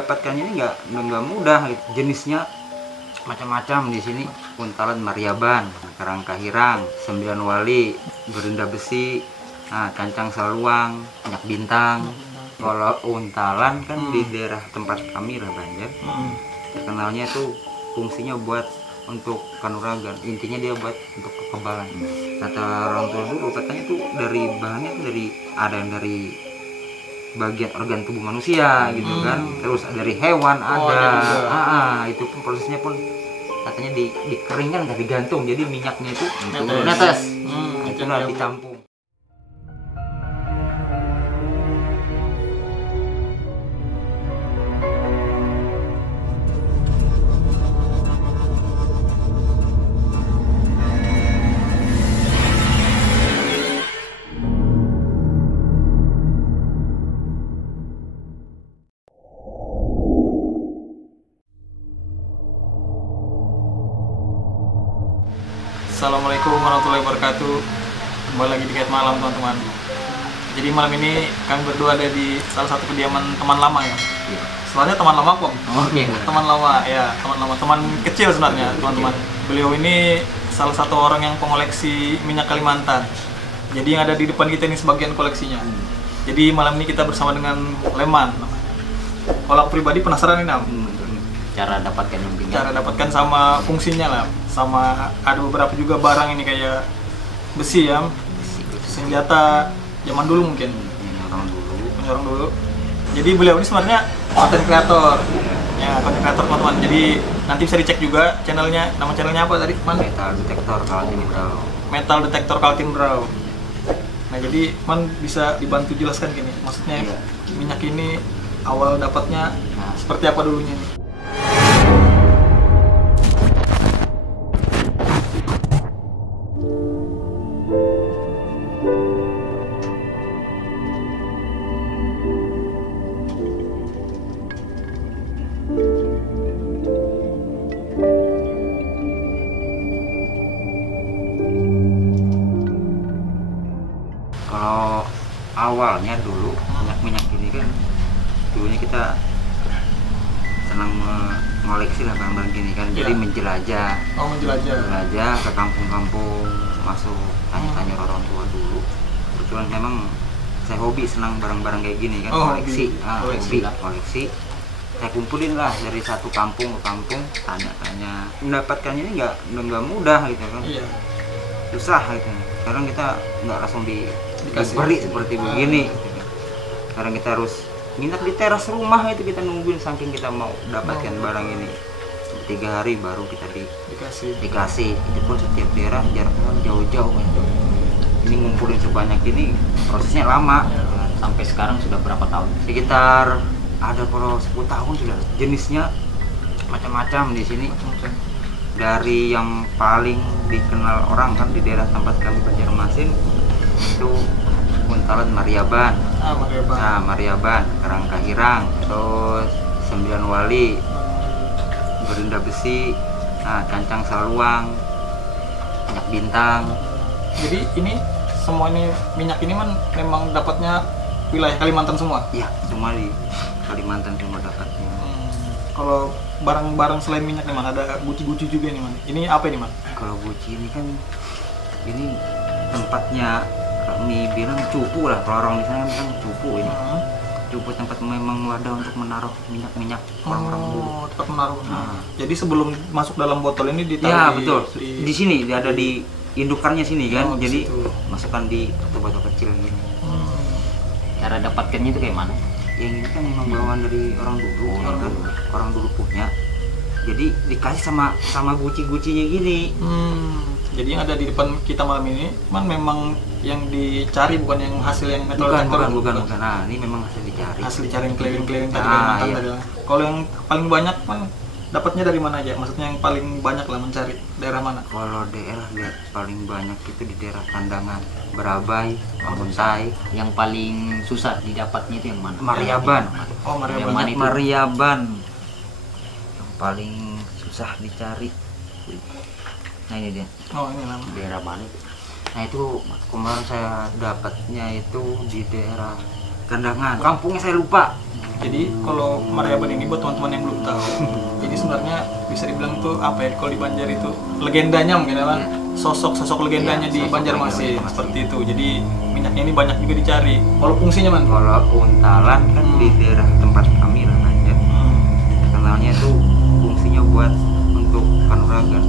mendapatkannya ini nggak mudah gitu. Jenisnya macam-macam di sini. Untalan Mariaban, Kerangka Hirang, Sembilan Wali, Gerinda Besi, Cancang Saluang, Minyak Bintang. Kalau untalan kan di daerah tempat kami lah Banjar, terkenalnya itu fungsinya buat untuk kanuragan, intinya dia buat untuk kekebalan. Kata orang tua dulu katanya tuh dari bahannya tuh ada yang dari bagian organ tubuh manusia gitu kan, terus dari hewan ada. Itu pun prosesnya pun katanya dikeringkan, nggak digantung, jadi minyaknya itu netes, itulah ditampung. Assalamualaikum warahmatullahi wabarakatuh. Kembali lagi di Guide Malam teman-teman. Jadi malam ini kami berdua ada di salah satu kediaman teman lama ya. Sebenarnya teman lama kok. Teman lama ya, teman kecil sebenarnya teman-teman. Beliau ini salah satu orang yang pengoleksi minyak Kalimantan. Jadi yang ada di depan kita ini sebagian koleksinya. Jadi malam ini kita bersama dengan Leman. Kalau aku pribadi penasaran ini Cara dapatkan yang minyak. Cara dapatkan sama fungsinya lah. Sama ada beberapa juga barang ini kayak besi ya, senjata zaman dulu mungkin, orang dulu. Jadi beliau ini sebenarnya content creator, ya content creator teman-teman. Jadi nanti bisa dicek juga channelnya. Nama channelnya apa tadi? Metal Detektor Kaltim Brau. Metal Detektor Kaltim Brau. Nah jadi bisa dibantu jelaskan gini, maksudnya minyak ini awal dapatnya seperti apa dulunya nih? Kalau awalnya dulu minyak ini kan dulunya kita senang mengoleksi lah barang-barang gini kan, jadi menjelajah ke kampung-kampung, masuk tanya-tanya orang tua dulu. Kebetulan memang saya hobi senang barang-barang kayak gini kan, koleksi. Saya kumpulin lah dari satu kampung ke kampung, tanya-tanya. Mendapatkannya ini nggak mudah gitu kan, susah gitu. Sekarang kita nggak langsung diberi seperti begini. Sekarang kita harus minyak di teras rumah, itu kita nungguin saking kita mau dapatkan barang ini. 3 hari baru kita dikasih. Itu pun setiap daerah jaraknya jauh-jauh. Ini ngumpulin sebanyak ini prosesnya lama. Sampai sekarang sudah berapa tahun? Sekitar ada kalau 10 tahun sudah. Jenisnya macam-macam di sini. Dari yang paling dikenal orang kan di daerah tempat kami Banjarmasin itu untalan Mariaban, Mariaban, Kerangka Hirang, terus Sembilan Wali, Gerinda Besi, Cancang Saluang, Minyak Bintang. Jadi ini semua ini minyak ini memang dapatnya wilayah Kalimantan semua? Iya, semua di Kalimantan semua dapatnya. Kalau barang-barang selain minyak nih man, ada guci-guci juga nih man. Ini apa ini man? Kalau guci ini kan ini tempatnya kami bilang cupu lah, kalau orang di sana kan cupu ini. Cupu tempat memang wadah untuk menaruh minyak-minyak orang-orang dulu. Tempat menaruh. Jadi sebelum masuk dalam botol ini ditaruh ya, betul. Di sini ada di indukannya sini kan. Jadi masukkan di botol kecil gini. Cara dapatkannya itu kayak mana? Yang ini kan memang bawaan dari orang dulu, orang dulu punya. Jadi dikasih sama guci-gucinya gini. Jadi yang ada di depan kita malam ini memang yang dicari, bukan yang hasil yang metal detektor. Bukan. Nah, ini memang hasil dicari. Hasil dicari yang keliling-keliling tadi Kalimantan tadi. Kalau yang paling banyak dapatnya dari mana aja? Maksudnya yang paling banyak lah mencari daerah mana? Kalau daerah paling banyak itu di daerah Kandangan, Berabai, Ambuntai. Yang paling susah didapatnya itu yang mana? Mariaban. Mariaban. Yang paling susah dicari. Nah ini dia. Ini nama. Daerah mana? Nah itu kemarin saya dapatnya itu di daerah Kandangan. Kampungnya saya lupa. Jadi kalau Maryaban ini buat teman-teman yang belum tahu, jadi sebenarnya bisa dibilang tuh apa ya, kalau di Banjar itu legendanya mungkin adalah sosok-sosok legendanya di Banjarmasin seperti itu. Jadi minyaknya ini banyak juga dicari. Kalau fungsinya man? Kalau Untalan kan di daerah tempat kami lah Banjar. Kenalnya tuh fungsinya buat untuk kanuragan,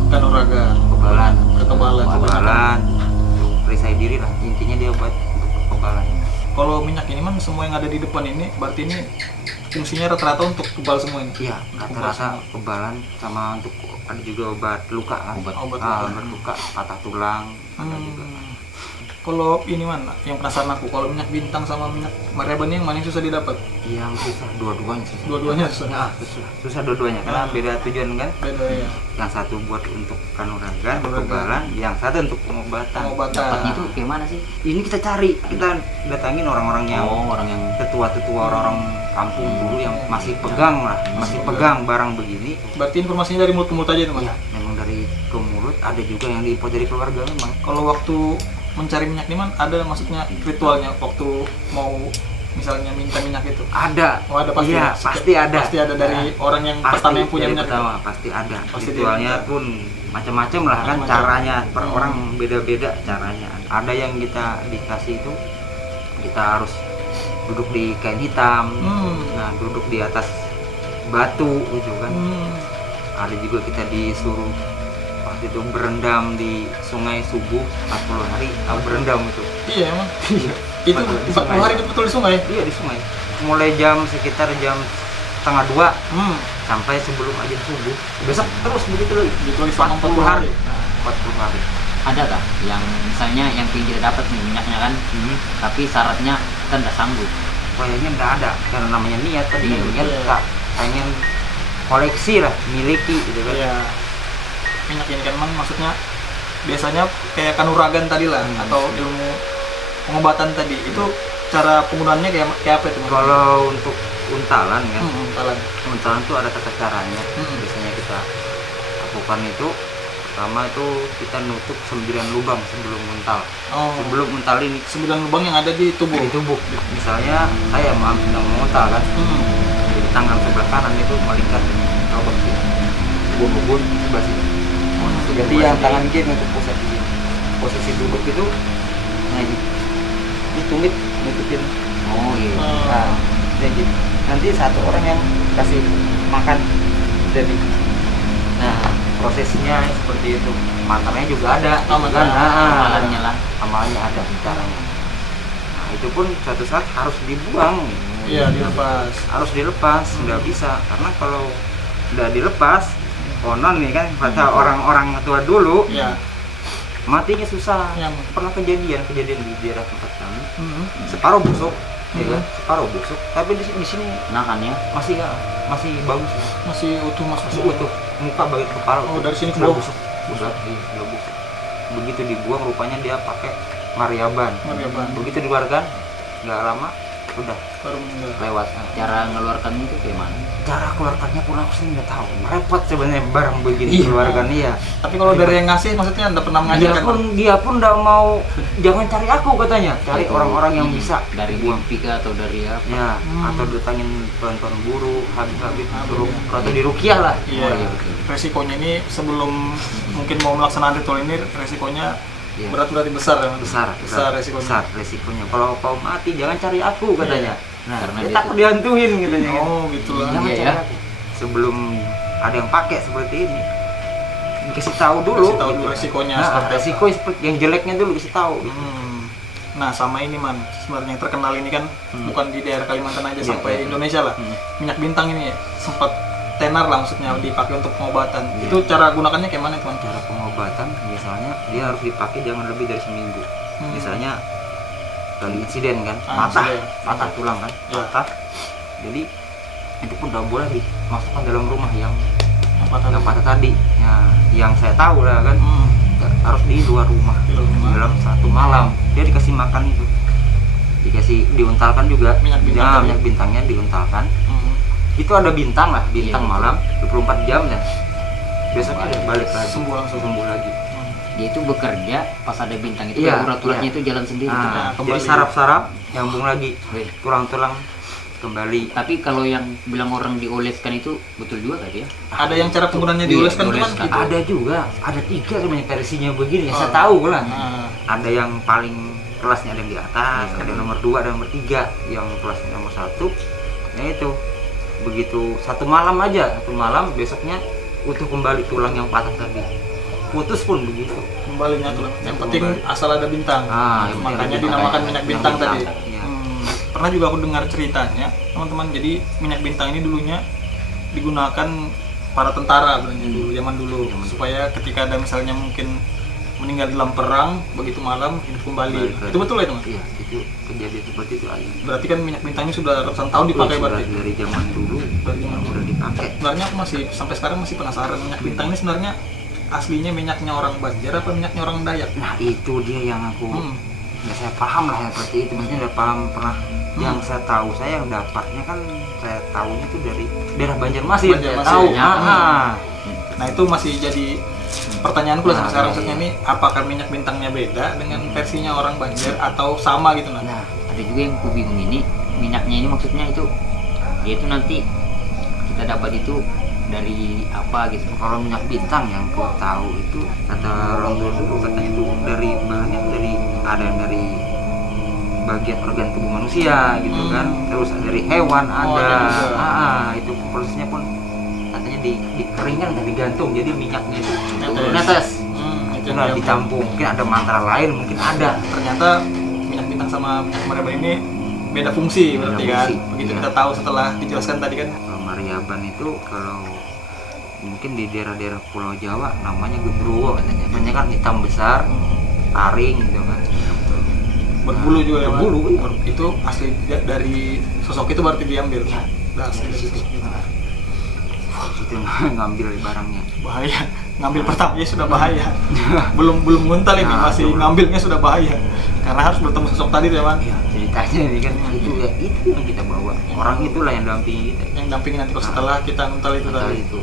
kekebalan, untuk perisai diri lah. Intinya dia buat untuk kekebalan. Kalau minyak ini man semua yang ada di depan ini berarti ini fungsinya rata-rata untuk kebal semua ini. Iya, rata-rata kebalan sama untuk ada juga obat luka kan. Obat luka, patah tulang ada juga. Kalau ini man, yang penasaran aku, kalau minyak bintang sama minyak Maryaban yang mana yang susah didapat? Yang susah dua-duanya susah. Dua-duanya susah. Ya, susah dua-duanya karena beda tujuan kan. Beda ya. Yang satu buat untuk kanuragan, kekebalan, yang satu untuk pengobatan. Dapatnya itu gimana sih? Ini kita cari, kita datangin orang-orang yang tetua-tetua, orang-orang kampung dulu yang masih pegang lah, masih pegang barang begini. Berarti informasinya dari mulut ke mulut aja teman? Iya, memang dari ke mulut. Ada juga yang diimpor dari keluarga memang. Kalau waktu mencari minyak ini man, ada maksudnya ritualnya waktu mau misalnya minta minyak itu? Ada. Oh, ada pasti. Iya, pasti ada. Pasti ada dari orang yang pertama yang punya minyak. Pertama pasti ada. Pasti ritualnya pun macam-macam lah kan, caranya per orang beda-beda caranya. Ada yang kita dikasih itu kita harus duduk di kain hitam, nah duduk di atas batu gitu kan. Ada juga kita disuruh waktu itu berendam di sungai subuh 40 hari, berendam itu. Iya emang. Itu 40 hari itu betul di sungai? Iya di sungai. Mulai sekitar jam 1:30 sampai sebelum azan subuh. Besok terus begitu lagi. Gitu lagi selama 40 hari. 40 hari. Ada kah yang misalnya yang kita dapat nih minyaknya kan, tapi syaratnya kita nggak sanggup? Kayaknya nggak ada, karena namanya niat tadi niat tak pengen koleksi lah, miliki gitu kan. Iya. Minyak ini kan man, maksudnya biasanya kayak kanuragan tadi lah atau ilmu pengobatan tadi itu cara penggunaannya kayak apa itu? Kalau untuk untalan kan, untalan itu ada tata caranya. Biasanya kita lakukan itu pertama itu kita nutup 9 lubang sebelum untal. Sebelum untal ini 9 lubang yang ada di tubuh. Di tubuh. Misalnya saya mau untal kan, di tangan sebelah kanan itu melingkar lubang sini, ubun sebelah sini. Jadi yang tangan kiri untuk posisi duduk itu, nah ditumit nutupin. Oh iya. Nah, jadi nanti satu orang yang kasih makan jadi. Nah prosesnya seperti itu. Mantannya juga ada. Amalannya lah. Amalannya ada caranya. Nah itu pun suatu saat harus dibuang. Iya dilepas. Harus dilepas, nggak bisa karena kalau udah dilepas konon nih kan kata orang-orang tua dulu matinya susah. Pernah kejadian di daerah tempat kami separuh busuk, ya kan? Separuh busuk, tapi di sini kan ya masih bagus, masih utuh, masih utuh, muka bagian kepala. Dari sini ke bawah busuk. Begitu dibuang rupanya dia pakai Maryaban. Begitu dikeluarkan nggak lama udah baru meninggal. Lewat. Cara mengeluarkannya itu gimana? Cara keluarkannya pun aku sih nggak tahu, repot sebenarnya barang begini keluarkan iya. Tapi kalau dari yang ngasih maksudnya anda pernah mengajarkan? Dia pun nggak mau, jangan cari aku katanya, cari orang-orang yang bisa dari mimpi atau dari apa ya, atau datangin tuan-tuan guru habis suruh atau di rukiah lah. Iya. Resikonya ini sebelum mungkin mau melaksanakan ritual ini resikonya berarti besar resikonya. Kalau kau mati jangan cari aku katanya. Nah, karena dia takut dihantuin katanya. Oh gitulah. Ya. Sebelum ada yang pakai seperti ini dikasih tahu dulu gitu. Resikonya resiko yang jeleknya dulu kasih tahu gitu. Nah sama ini man, sebenarnya yang terkenal ini kan bukan di daerah Kalimantan aja, sampai Indonesia lah. Minyak bintang ini sempat tenar lah, maksudnya dipakai untuk pengobatan. Itu cara gunakannya kayak mana teman? Cara pengobatan misalnya dia harus dipakai jangan lebih dari seminggu. Misalnya kali insiden kan, patah tulang kan, patah. Jadi itu pun tidak boleh dimasukkan dalam rumah yang patah tadi. Ya, yang saya tahu lah kan, harus di luar rumah. Dalam satu malam dia dikasih makan itu, dikasih diuntalkan juga. Minyak bintangnya diuntalkan. Itu ada bintang lah, bintang malam 24 jam dan besoknya balik lagi, sembuh lagi. dia itu bekerja pas ada bintang itu Iya, urat-uratnya iya. itu jalan sendiri. Nah, kembali. jadi saraf-saraf nyambung lagi, Wih. tulang-tulang kembali. Tapi kalau yang bilang orang dioleskan itu betul juga tadi ya? Ada yang cara penggunaannya Iya, dioleskan teman dioleskan. gitu. Ada juga, ada 3 sebenarnya versinya begini. Ya, Oh. saya tahu lah. Nah, Ada yang paling kelasnya ada yang di atas, Iya. ada yang nomor 2, ada yang nomor 3. Yang kelasnya nomor 1, ya itu begitu satu malam besoknya utuh kembali tulang yang patah tadi. Putus pun begitu. kembalinya tuh. Yang Kembali. penting asal ada bintang. Yang penting Makanya ada dinamakan bintang. minyak bintang tadi. Iya. Pernah juga aku dengar ceritanya, teman-teman. Jadi minyak bintang ini dulunya digunakan para tentara sebenarnya dulu, zaman dulu, supaya ketika ada misalnya mungkin meninggal dalam perang, begitu malam hidup kembali. Itu betul ya teman? Iya, itu kejadian seperti itu aja. Berarti kan minyak bintangnya sudah ratusan tahun dipakai Sudah berarti. dari zaman dulu Dari zaman dulu. udah dipakai. Sebenarnya aku masih sampai sekarang masih penasaran, minyak bintang ini sebenarnya aslinya minyaknya orang Banjar apa minyaknya orang Dayak? Nah itu dia yang aku nggak saya paham lah ya seperti itu, maksudnya udah paham pernah. Yang saya tahu, saya yang dapatnya kan saya tahunya itu dari daerah Banjarmasin. Saya Banjarmasin. tahu. Ya. Nah itu masih jadi pertanyaanku lah sampai Nah, sekarang, iya, maksudnya iya. ini apakah minyak bintangnya beda dengan versinya orang Banjar atau sama gitu nah? Nah, ada juga yang ku bingung ini minyaknya ini maksudnya itu dia itu nanti kita dapat itu dari apa gitu. Kalau minyak bintang yang ku tahu itu kata orang tua dulu katanya itu dari bahannya dari ada yang dari bagian organ tubuh manusia gitu kan, terus dari hewan Oh, ada. ada juga. Itu prosesnya pun katanya dikeringkan dan digantung, jadi minyaknya itu Netes. netes. Itu Itu nah, yang ditampung, mungkin ada mantra lain, mungkin ada. ternyata minyak bintang sama minyak mareba ini beda fungsi Beda berarti kan? fungsi, Begitu iya. kita tahu setelah dijelaskan tadi kan. Kalau Mariaban itu kalau mungkin di daerah-daerah Pulau Jawa namanya gendruwo katanya. Banyak kan hitam besar, taring gitu kan. Berbulu juga ya, Mas? Berbulu, iya. Itu asli dari sosok itu berarti diambil. Iya. Udah asli Dari dari situ. sosok itu. Itu ngambil barangnya. Bahaya, ngambil pertamanya sudah bahaya. belum nguntal ini, Nah, masih belum. ngambilnya sudah bahaya. Karena harus bertemu sosok tadi tuh ya, Man. Iya, ceritanya ini kan itu ya itu yang kita bawa. Orang itulah yang dampingi kita. Yang dampingin nanti kalau setelah kita nguntal itu Nguntal tadi. itu.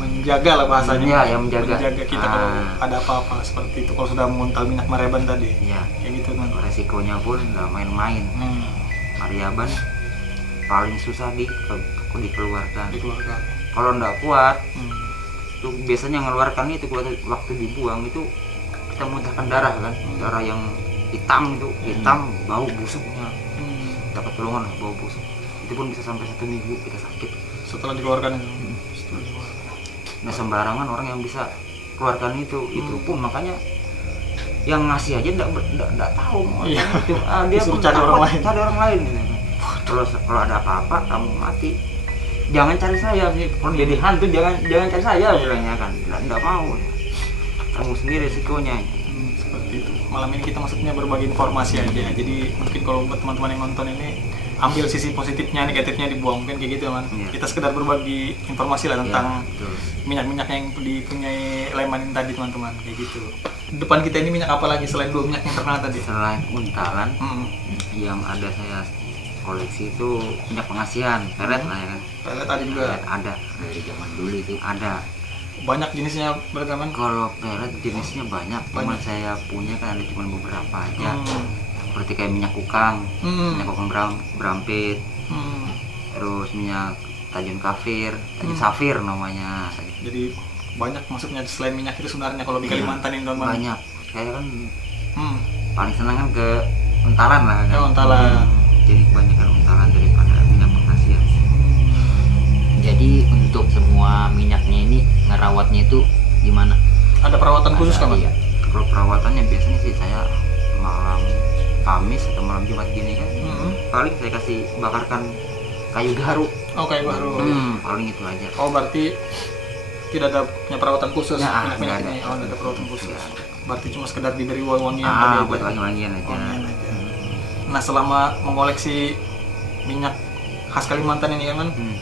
Menjaga lah bahasanya. Iya, yang menjaga. kita kalau ada apa-apa seperti itu. Kalau sudah menguntal minyak mareban tadi. Iya. Kayak gitu, Man. Resikonya pun nggak main-main. Mariaban paling susah dikeluarkan. Dikeluarkan. Kalau nggak kuat, itu biasanya ngeluarkan itu waktu dibuang itu kita muntahkan darah kan, darah yang hitam itu bau busuknya. Kita ketulungan lah bau busuk. Itu pun bisa sampai 1 minggu kita sakit. Setelah dikeluarkan itu. Nah sembarangan orang yang bisa keluarkan itu pun makanya yang ngasih aja nggak tahu mau Iya. itu. Dia Disuruh pun cari takut orang lain. cari orang lain gitu. Kalau ada apa-apa kamu mati, jangan cari saya sih. Kalau jadi hantu jangan cari saya bilangnya kan. Nggak mau. Kamu sendiri risikonya. Seperti itu. Malam ini kita maksudnya berbagi informasi aja. Jadi mungkin kalau buat teman-teman yang nonton ini ambil sisi positifnya, negatifnya dibuang, mungkin kayak gitu ya, Man. Iya. Kita sekedar berbagi informasi lah tentang betul. minyak-minyak yang dipunyai Lemanin tadi, teman-teman, kayak gitu. Depan kita ini minyak apa lagi selain 2 minyak yang terkenal tadi? Selain untalan, Hmm. yang ada saya koleksi itu minyak pengasihan, pelet lah ya kan. Pelet tadi juga Pelet ada, Dari zaman dulu itu ada. banyak jenisnya berarti, Man. Kalau pelet jenisnya banyak, cuma Banyak. saya punya kan ada cuma beberapa aja. Hmm. Seperti kayak minyak kukang, Hmm. minyak kukang berampit, Hmm. terus minyak tajun kafir, tajun safir namanya. Jadi banyak maksudnya selain minyak itu sebenarnya kalau di Iya, Kalimantan ini, teman-teman. banyak. Saya kan Hmm. paling senang kan ke untalan lah kan. Ya, untalan. Jadi kebanyakan untalan daripada minyak pengasihan. jadi untuk semua minyaknya ini ngerawatnya itu gimana? Ada perawatan khusus kan, Man? Iya. Kalau perawatannya biasanya sih saya malam Kamis atau malam Jumat gini kan, Hmm. paling saya kasih bakarkan kayu gaharu. Oh, kayak baru. Paling itu aja. Oh, berarti tidak ada punya perawatan khusus Ya, minyak-minyak nggak ada. ini. Oh, nggak ada perawatan khusus. Nggak ada. Berarti cuma sekedar diberi wangian tadi aja. Buat wangi-wangian aja. Wangian aja. Nah, selama mengoleksi minyak khas Kalimantan ini kan, Hmm.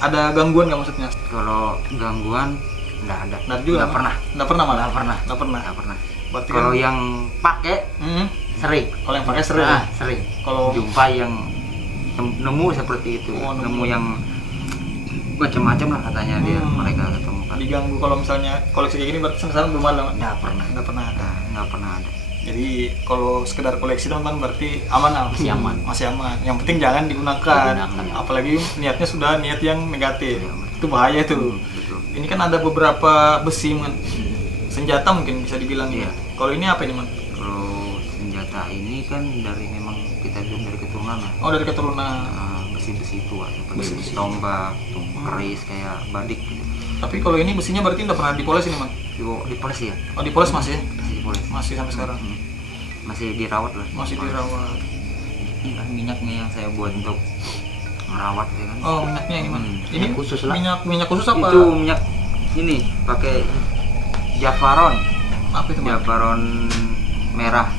ada gangguan nggak maksudnya? Kalau gangguan nggak ada. Nggak juga, Nggak Man? pernah. Nggak pernah malah. Nggak pernah. Nggak pernah. Nggak pernah. Berarti Kalau kan, yang pakai sering. kalau yang pakai sering. Sering. Kalau Jumpa yang nemu seperti itu. Oh, Nemu yang macam-macam lah katanya dia mereka ketemukan. Diganggu kalau misalnya koleksi kayak gini berarti sekarang belum ada? Nggak pernah ada. Nggak pernah ada. Jadi kalau sekedar koleksi teman-teman berarti aman lah. Masih aman. Yang penting jangan digunakan. Apalagi niatnya sudah niat yang negatif. Ya, itu bahaya tuh. Betul. Ini kan ada beberapa besi senjata mungkin bisa dibilang. Iya. Kalau ini apa ini, Man? Kalau senjata ini kan dari memang kita bilang dari keturunan lah. Oh, dari keturunan. Besi-besi tua seperti besi tombak, keris kayak badik gitu. Tapi kalau ini besinya berarti nggak pernah dipoles ini, Man? Dipoles ya? Oh, dipoles masih? Dipoles. Masih sampai sekarang? Masih dirawat lah. Masih dirawat. Ini kan minyaknya yang saya buat untuk merawat ya kan. Oh, minyaknya ini, Man. Ini khusus lah. Minyak khusus apa? Itu minyak ini pakai Javaron. Apa itu, Man? Javaron merah.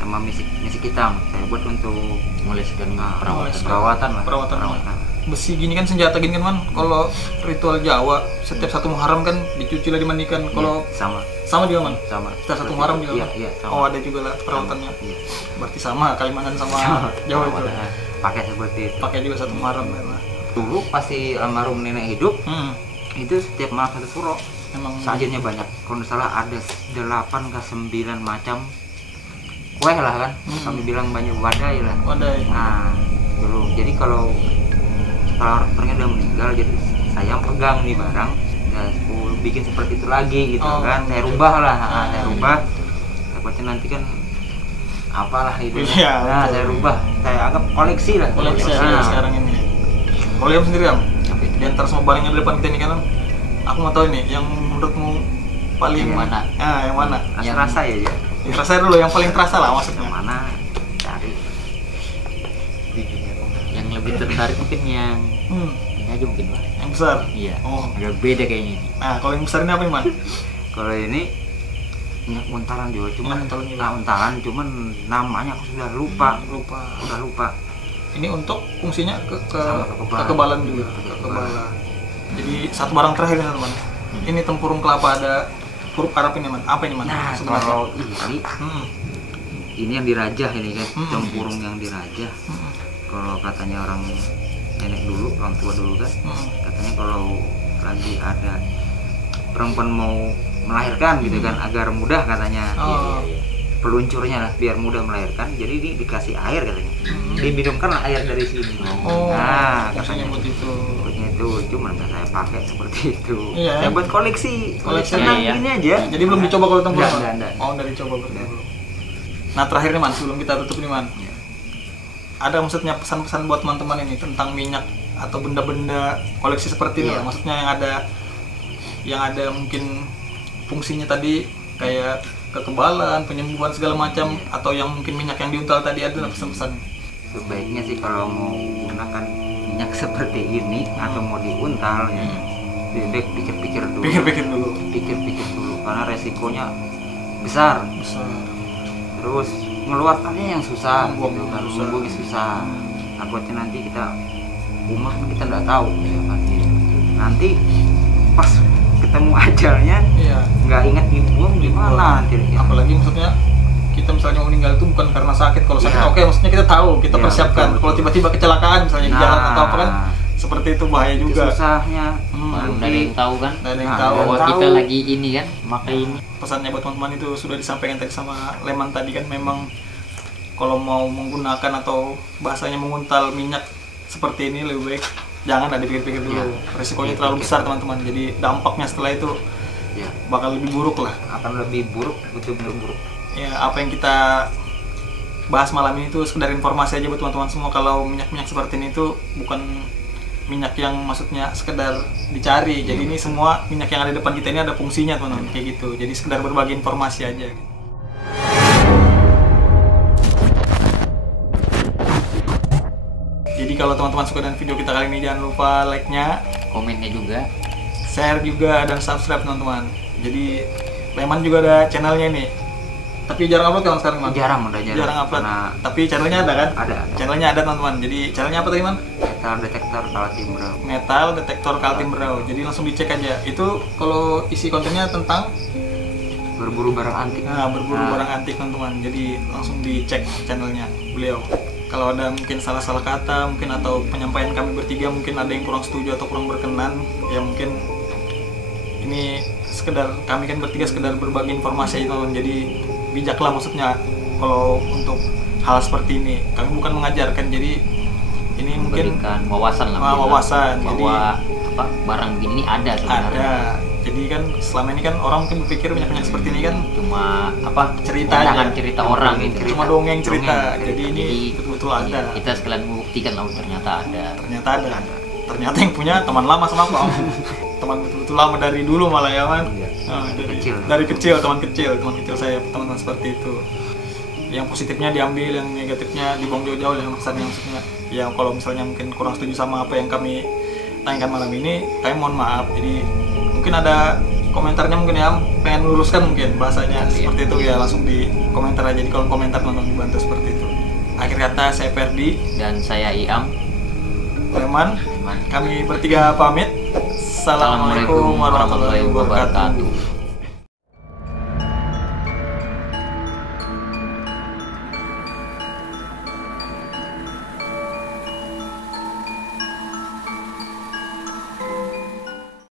Sama misik hitam. Saya buat untuk moleskan perawatan. Besi gini kan, senjata gini kan, Man. Kalau ritual Jawa setiap satu Muharram kan dicuci lah, dimandikan. Kalau sama juga, Man. Sama. Setiap satu Muharram juga. Iya, sama. Oh, ada juga lah perawatannya. Iya. Berarti sama Kalimantan sama Jawa itu. Pakai seperti itu. Pakai juga satu Muharram ya. Dulu pasti almarhum nenek hidup, itu setiap malam satu suro. Emang sajiannya banyak. Kalau nggak salah ada 8 ke 9 macam kue lah kan. Kami bilang banyak wadai lah. Wadai. Nah, dulu. Jadi kalau orangnya udah meninggal, jadi saya pegang nih barang, ya bikin seperti itu lagi gitu kan. Saya rubah lah, saya rubah. Takutnya nanti kan apalah itu. Iya, nah, saya rubah. Saya anggap koleksi lah. Koleksi sekarang ini. Kalau Liam sendiri, Am, di antara semua barang yang di depan kita ini kan, aku mau tahu ini yang menurutmu paling mana? Yang mana? Yang rasa ya. Rasa dulu yang paling terasa lah maksudnya. Yang mana? Cari. Yang lebih tertarik mungkin yang ini aja mungkin, Pak. Yang besar. Iya. Oh, agak beda kayaknya ini. Nah, kalau yang besar ini apa, Man? Kalau ini minyak untalan juga, cuman untalan, cuman namanya aku sudah lupa. Udah lupa. Ini untuk fungsinya kekebalan. Kekebalan juga. Kekebalan. Jadi satu barang terakhir nih, teman. Ini tempurung kelapa, ada huruf Arab ini, Man. Apa ini, Man? Nah, kalau ini yang dirajah ini kan, tempurung yang dirajah. Kalau katanya orang nenek dulu, orang tua dulu kan, katanya kalau lagi ada perempuan mau melahirkan gitu kan, agar mudah katanya. Peluncurnya lah, biar mudah melahirkan. Jadi ini dikasih air katanya. Diminumkan air dari sini. Nah, katanya itu. Cuman nggak saya pakai seperti itu. Iya. Saya buat koleksi Senang ini aja. Jadi belum dicoba kalau tempurung. Enggak. Oh, udah dicoba berarti. Nah, terakhir nih, Man, sebelum kita tutup nih, Man. Ada maksudnya pesan-pesan buat teman-teman ini tentang minyak atau benda-benda koleksi seperti ini. Maksudnya yang ada mungkin fungsinya tadi kayak kekebalan, penyembuhan segala macam, atau yang mungkin minyak yang diuntal tadi, ada pesan-pesan. Sebaiknya sih kalau mau gunakan minyak seperti ini atau mau diuntal ya, lebih baik pikir-pikir dulu. Pikir-pikir dulu karena resikonya besar. Terus mengeluarkannya yang susah, membuangnya susah. Takutnya nanti kita umur kita nggak tahu ya pasti. Nanti pas ketemu ajalnya nggak ingat dibuang gimana nanti. Apalagi maksudnya kita misalnya meninggal itu bukan karena sakit. Kalau sakit oke, maksudnya kita tahu, kita persiapkan. Kalau tiba-tiba kecelakaan misalnya di jalan atau apa kan, seperti itu bahaya juga. Susahnya. Belum ada yang tahu kan? Ada yang tahu. Bahwa kita lagi ini kan, maka ini. Pesannya buat teman-teman itu sudah disampaikan tadi sama Leman tadi kan, memang kalau mau menggunakan atau bahasanya menguntal minyak seperti ini lebih baik jangan ada dipikir-pikir dulu. Resikonya terlalu besar, teman-teman. Jadi dampaknya setelah itu bakal lebih buruk lah. Akan lebih buruk, betul-betul buruk. Ya, apa yang kita bahas malam ini itu sekedar informasi aja buat teman-teman semua. Kalau minyak-minyak seperti ini itu bukan minyak yang maksudnya sekedar dicari. Jadi ini semua minyak yang ada di depan kita ini ada fungsinya, teman-teman, kayak gitu. Jadi sekedar berbagi informasi aja. Jadi kalau teman-teman suka dengan video kita kali ini, jangan lupa like-nya, komennya juga, share juga, dan subscribe, teman-teman. Jadi Leman juga ada channelnya nih. Tapi jarang upload kan sekarang, Man? Jarang upload. Tapi channelnya ada kan? Ada. Channelnya ada, teman-teman. Jadi channelnya apa tadi, Man? Metal Detektor Kaltim Berau. Metal Detektor Kaltim Berau. Jadi langsung dicek aja. Itu kalau isi kontennya tentang berburu barang antik. Nah, berburu barang antik, teman-teman. Jadi langsung dicek channelnya beliau. Kalau ada mungkin salah-salah kata mungkin atau penyampaian kami bertiga mungkin ada yang kurang setuju atau kurang berkenan, ya mungkin ini sekedar kami kan bertiga sekedar berbagi informasi aja teman-teman. Jadi bijaklah maksudnya kalau untuk hal seperti ini. Kami bukan mengajarkan, jadi ini mungkin memberikan wawasan lah, wawasan bahwa apa barang begini ada sebenarnya. Ada. Jadi kan selama ini kan orang mungkin berpikir banyak seperti ini kan cuma apa cerita aja, cerita orang gitu. Cuma dongeng cerita. Dongeng. Jadi ini betul-betul ada. Iya, kita sekalian membuktikan lah ternyata ada. Ternyata yang punya teman lama sama aku. Teman betul-betul lama dari dulu malah ya kan. Iya. Dari kecil teman kecil saya, teman-teman seperti itu. Yang positifnya diambil, yang negatifnya dibuang jauh-jauh yang maksudnya. Ya kalau misalnya mungkin kurang setuju sama apa yang kami tanyakan malam ini, kami mohon maaf. Jadi mungkin ada komentarnya mungkin ya, pengen luruskan mungkin bahasanya seperti itu ya, langsung di komentar aja di kolom komentar, langsung dibantu seperti itu. Akhir kata saya Ferdi dan saya Iam Leman. Kami bertiga pamit. Assalamualaikum warahmatullahi wabarakatuh.